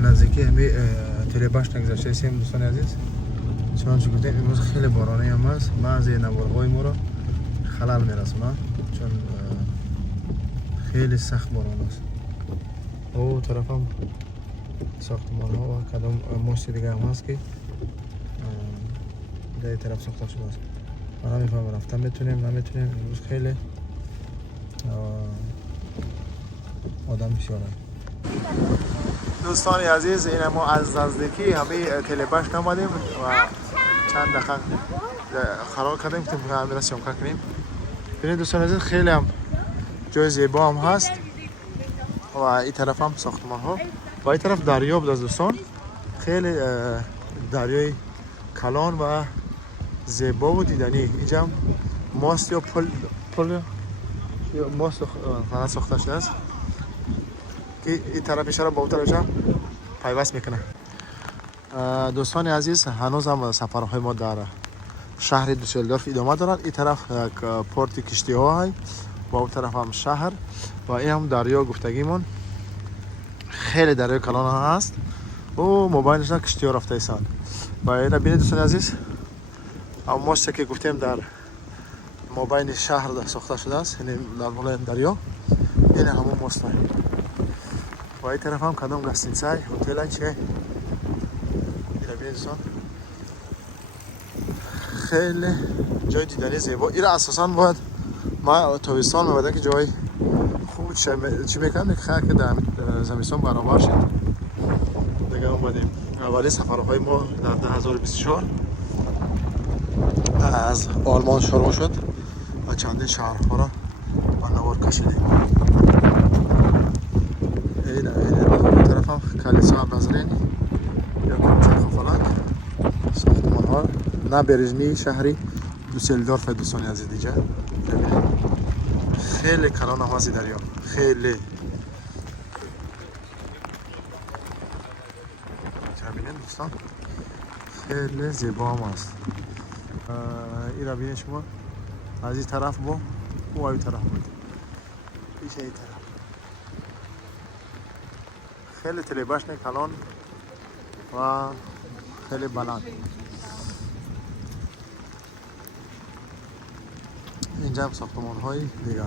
با نزدیکی همین تلباش نگذاشته هستیم دوستان عزیز. چنانچه گفتیم امروز خیلی بارانی هم هست، بعض نوارهای ما رو خلل میرسونه چون خیلی سخت باران است. او طرف هم ساختمان ها و کدام مشت دیگه هم هست که در این طرف ساخته شده است. من نمیفهم رفتن میتونیم نمیتونیم. امروز خیلی آدم بسیاره. دوستان عزیز، این ما از نزدیکی همه تلباش آمدیم و چند دقیقه قرار کردیم که همین سیام کنیم. ببینید دوستان عزیز، خیلی هم جای زیبا هم هست و این طرف هم ساختمان ها و این طرف دریا بود از دوستان. خیلی دریای کلان و زیبا و دیدنی. اینجا هم ماست یا پل یا ماست فقط ساخته شده است که این طرف اشاره با اون طرف هم پیوست میکنه. دوستان عزیز، هنوز هم سفرهای ما در شهر دوسلدورف ادامه دارد. این طرف پورت کشتی ها هست و اون طرف هم شهر و این هم دریا گفتگیمون. خیلی دریای کلان ها هست و موبایلش کشتی ها رفته ایستند و این ببینید دوستان عزیز، اما ماسته که گفتیم در مابین شهر ساخته شده است، یعنی در بالای دریا. این همون ماسته و این طرف هم کدام گستینسای هتل چه این ببینید دوستان، خیلی جای دیدنی زیبا. این اساسا باید ما تابستان می‌بودن که جای خوب چی میکنن که در زمستان برابر شد. دیگه اومدیم اولی سفرهای ما در 2024 از آلمان شروع شد و چندین شهرها را با نوار کشیدیم. این طرف هم کلیسا ابرزرین یا کوچه خفلک ساختمان ها نبرجنی شهری دوسلدورف دوستان عزیز دیجا. خیلی کلان هم هست دریا، خیلی ببینید دوستان، خیلی زیبا هم هست. این را ببینید شما از این طرف با او این طرف بود پیش این طرف خیلی تلباش کلان و خیلی بلند. اینجا هم ساختمان های دیگر.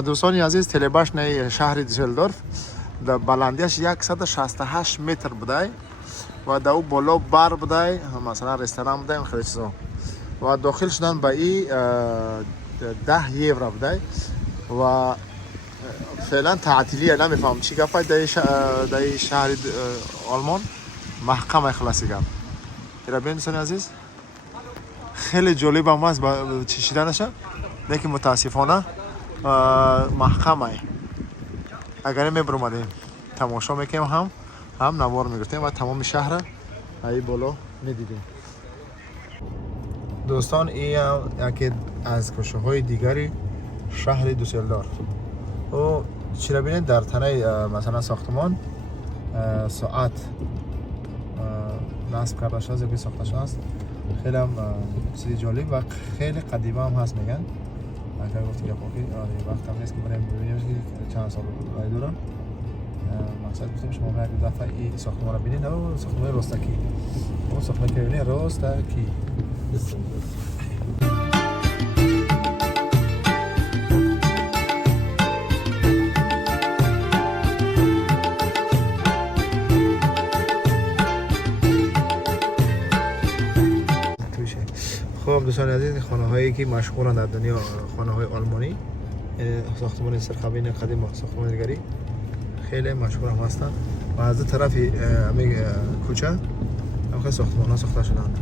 دوستان عزیز، تلباش شهر دوسلدورف در بلندیش 168 متر بوده و در او بالا بر بوده، مثلا رستوران بوده، خیلی چیزا و داخل شدن به این 10 یورو بوده و فعلا تعطیلی نمیفهم چی گفت در شهر آلمان محکم خلاصی گفت. را ببینید دوستان عزیز، خیلی جالب هم هست با چشیدنش، لیکن متاسفانه محکمه. اگر میبرمدیم تماشا میکنیم هم نوار میگرفتیم و تمام شهر ای بالا میدیدیم. دوستان، این یکی از کوچه های دیگری شهر دوسلدورف و چی را ببینید در تنه مثلا ساختمان ساعت نصب کرده شده که ساخته شده است. خیلی هم چیز جالب و خیلی قدیمی هم هست میگن. اگر گفتی یا خوکی وقت هم نیست که بریم ببینیم که چند سال دورم. مقصد گفتیم شما یک دفعه این ساختمان رو ببینید. نه ساختمان راستکی، اون ساختمان که ببینید راستکی. خب دوستان عزیز، خانه هایی که مشهورن در دنیا، خانه های آلمانی، ساختمان سرخوابین قدیم و ساختمان دیگری خیلی مشهور هم هستند و از طرف کوچه هم خیلی ساختمان ها ساخته شدند.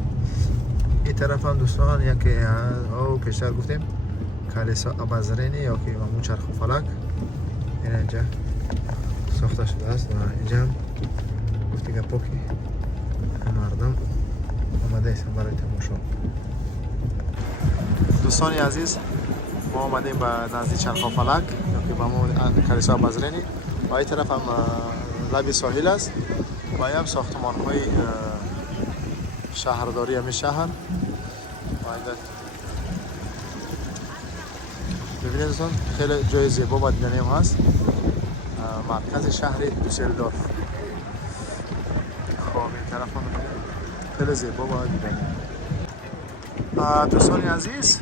این طرف هم دوستان یکی او پیشتر گفتیم کلیسا ابرزرینی یا که همون چرخ و فلک اینجا ساخته شده است و اینجا هم گفتی که پاکی مردم آمده ایستن برای تماشا. دوستان عزیز، ما آمدیم به نزدیک چرخ و فلک یا که به همون کلیسا ابرزرینی و این طرف هم لب ساحل است و این هم ساختمان های شهرداری همین شهر. ببینید دوستان، خیلی جای زیبا و دیدنی هم هست. مرکز شهر دوسلدورف. خب این طرف هم خیلی زیبا باید ببینیم. دوستان عزیز،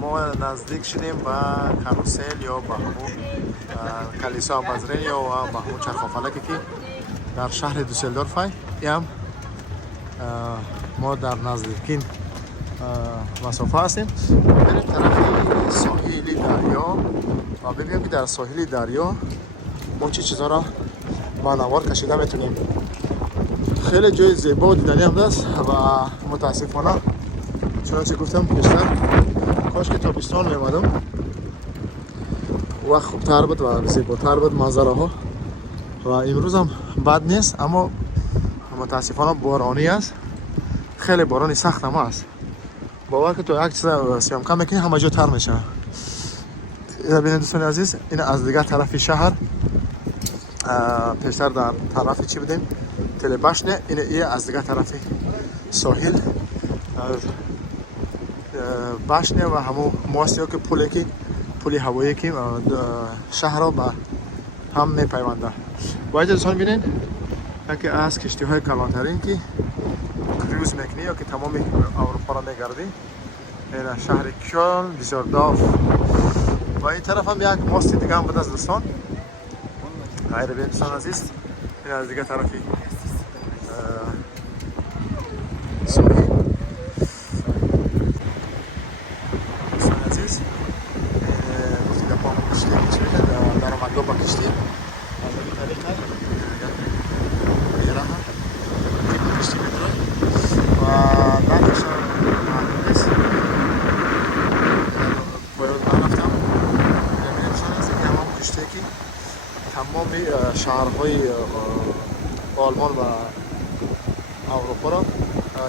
ما نزدیک شدیم به کاروسل یا به همون کلیسا بزرین یا به همون چرخافلکی که در شهر دوسلدورف های. هم ما در نزدیکین مسافه هستیم. بریم طرف ساحل دریا و ببینیم که در ساحل دریا ما چه چیزا را با نوار کشیده میتونیم. خیلی جای زیبا و دیدنی هم است و متاسفانه چنانچه گفتم پیشتر کاش که تابستان میامدم و خوبتر بود و زیباتر بود منظره ها. و امروز هم بد نیست اما متاسفانه بارانی است. خیلی بارانی سخت هم است. باور که تو یک چیز سیام کم میکنی همه جا تر میشه. ببینید دوستان عزیز، این از دیگه طرف شهر پیشتر در طرف چی بودیم تلبشنه، این از دیگه طرف ساحل بشنه و همون ماستی که پولی هوایی که شهر را به هم میپیونده. باید دوستان بینید یکی از کشتی های کلانترین که کروز میکنی یا که تمام اروپا را میگردی. این شهر کلن دیسلدورف و این طرف هم یک ماستی دیگه هم بود از دوستان. غیر بین دوستان عزیز، این از دیگه طرفی ساحل. دوستان عزیز گفتی در پامون کشتی میشه در آمدگاه با کشتی از این طریقه میرم کشتی میتونه و بعدش معلوم نیست باید من رفتم. ببینیم دوستان عزیز که همون کشتی که تمام شهرهای آلمان و اروپا را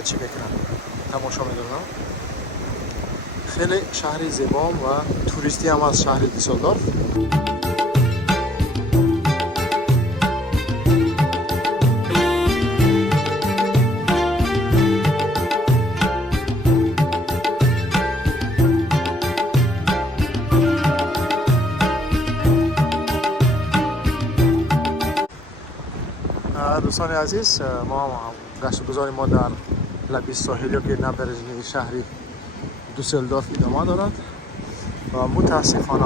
چی میکنن تماشا میکنن. خیلی شهری زیبا و توریستی هم از شهر دیسلدورف. دوستان عزیز، ما گشتگذاری ما در لبی ساحلی که نبرجنی شهری دوسلدورف ادامه دارد و متاسفانه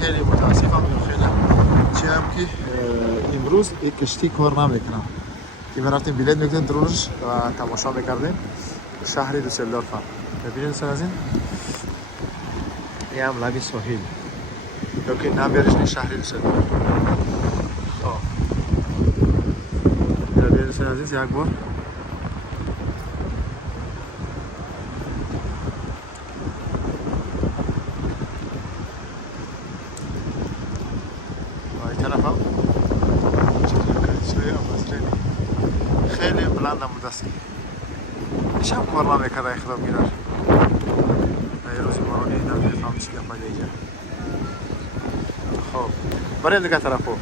خیلی متاسفم خیلی چی هم که امروز این کشتی کار نمیکنه که ما رفتیم بلیط میگذاریم درونش و تماشا میکردیم شهر دوسلدورف. ببینید دوستان عزیز، این هم لبی ساحل یا که نبرجنی شهر دوسلدورف. دوستان عزیز یک بار این طرف هم خیلی بلند هم بودستی میشه هم کار نمیکرده ای خدا میرر یه روزی بارانی نمیفهم چی گفت دیگه. خب بریم دیگه طرف ها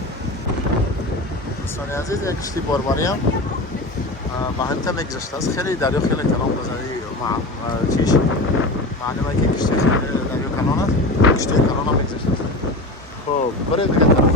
دوستان عزیز، یک کشتی باربانی هم محنت هم میگذاشته است. خیلی دریا خیلی کلان گذاری چیش معلومه که کشتی خیلی دریا کلان است. کشتی کلان هم میگذاشته است. خب بریم دیگه طرف